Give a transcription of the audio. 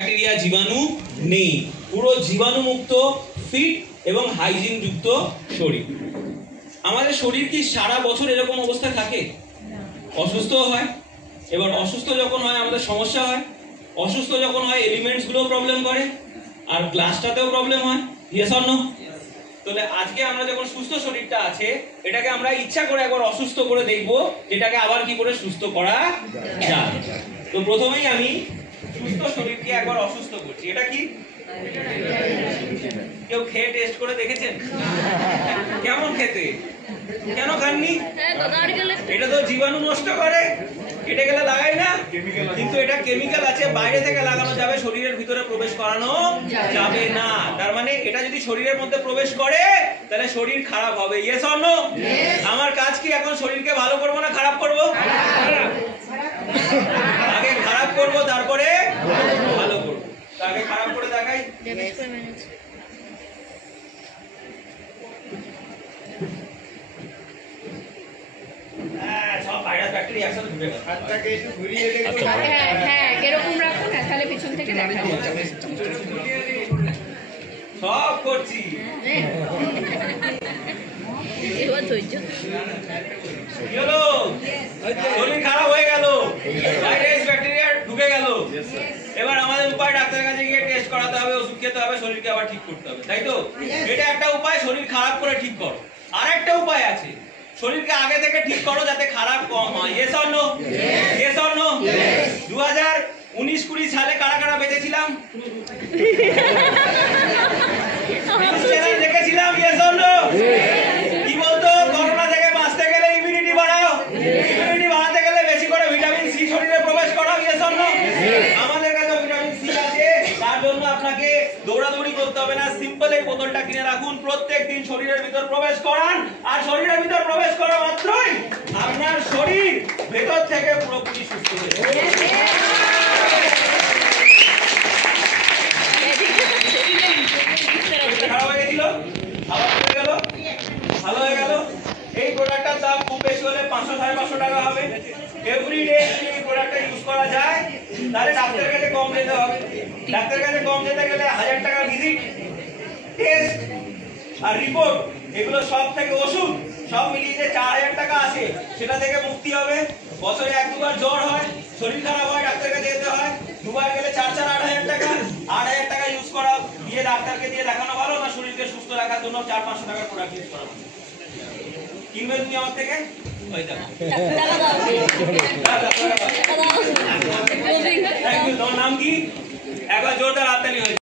Bacteria জীবাণু নেই, পুরো জীবাণু মুক্ত ফিট এবং হাইজিন যুক্ত শরীর। আমাদের শরীর কি সারা বছর এরকম অবস্থা থাকে? অসুস্থ হয়। এবার অসুস্থ যখন হয় আমাদের সমস্যা হয়, অসুস্থ যখন হয় এলিমেন্টস গুলো প্রবলেম করে, আর গ্লাসটাতেও প্রবলেম হয়। Yes or no? তাহলে আজকে আমরা যখন সুস্থ শরীরটা আছে, এটাকে আমরা ইচ্ছা করে একবার অসুস্থ করে দেখবো, যেটাকে আবার কি করে সুস্থ করা যায়। তো প্রথমেই আমি সুস্থ শরীরকে একবার অসুস্থ করছি। এটা কি কেউ খেয়ে টেস্ট করে দেখেছেন? কেমন খেতে? কেন খাননি? এটা তো জীবাণু নষ্ট করে, কেটে গেলে লাগাই না, কিন্তু এটা কেমিক্যাল আছে, বাইরে থেকে লাগানো যাবে, শরীরের ভিতরে প্রবেশ করানো যাবে না। তার মানে এটা যদি শরীরের মধ্যে প্রবেশ করে তাহলে শরীর খারাপ হবে। Yes or no? আমার কাজ কি এখন শরীরকে ভালো করবো না খারাপ করবো? আগে খারাপ করবো, তারপরে ভালো করবো। আগে খারাপ করে দেখাই। সব ভাইরাস ব্যাকটেরিয়া একসাথে ঢুকে গেল। হাতটাকে একটু ঘুরিয়ে দেখুন। হ্যাঁ এরকম রাখো না, তাহলে পিছন থেকে দেখা যাবে। সব করছি। এবার ধৈর্য। কি হলো? শরীর খারাপ হয়ে গেল, ভাইরাস ব্যাকটেরিয়া ঢুকে গেল। এবার আমাদের উপায় ডাক্তারের কাছে গিয়ে টেস্ট করাতে হবে, ওষুধ খেতে হবে, শরীরকে আবার ঠিক করতে হবে, তাই তো? এটা একটা উপায়, শরীর খারাপ করে ঠিক করো। আরেকটা উপায় আছে, শরীরকে আগে থেকে ঠিক করো যাতে খারাপ কম হয়। Yes or no? Yes or no? 2019-20 সালে কারা কারা বেঁচেছিলাম? দেখেছিলাম। Yes or no? কি বলতো? করোনা থেকে বাঁচতে গেলে ইমিউনিটি বাড়াও, ইমিউনিটি বাড়াতে গেলে বেশি করে ভিটামিন সি শরীরে প্রবেশ করাও। Yes or no? আমাদের কাছে ভিটামিন সি আছে, তার জন্য আপনাকে দৌড়াদৌড়ি করতে হবে না, সিম্পল এই বোতলটা কিনে রাখুন, প্রত্যেক দিন শরীরের ভিতর প্রবেশ করান, আর শরীরের ভিতর প্রবেশ করা মাত্রই আপনার শরীর ভেতর থেকে পুরোপুরি সুস্থ হয়ে যাবে। খারাপ হয়ে গেছিল, আবার চলে গেল, ভালো হয়ে গেল। এই প্রোডাক্টটার দাম খুব বেশি হলে 500-550 টাকা হবে। এভরিডে যদি এই প্রোডাক্টটা ইউজ করা যায় তাহলে ডাক্তারের কাছে কম যেতে হবে। ডাক্তারের কাছে কম যেতে গেলে 1000 টাকা ভিজিট, টেস্ট আর রিপোর্ট, এগুলো সব থেকে ওষুধ সব মিলিয়ে যে 4000 টাকা আছে সেটা থেকে মুক্তি হবে। বছরে 1-2 জ্বর হয়, শরীর খারাপ হয়, ডাক্তারের কাছে যেতে হয়, 2 বার গেলে 4-8 হাজার টাকা। 8000 টাকা ইউজ করা দিয়ে ডাক্তারকে দিয়ে দেখানো ভালো না শরীরকে সুস্থ রাখার জন্য 400-500 টাকার প্রোডাক্ট ইউজ করা? কিনবে তুমি আমার থেকে? ওই দেখো, তোমার নাম কি? একবার জোরদার হাততালি হয়েছে।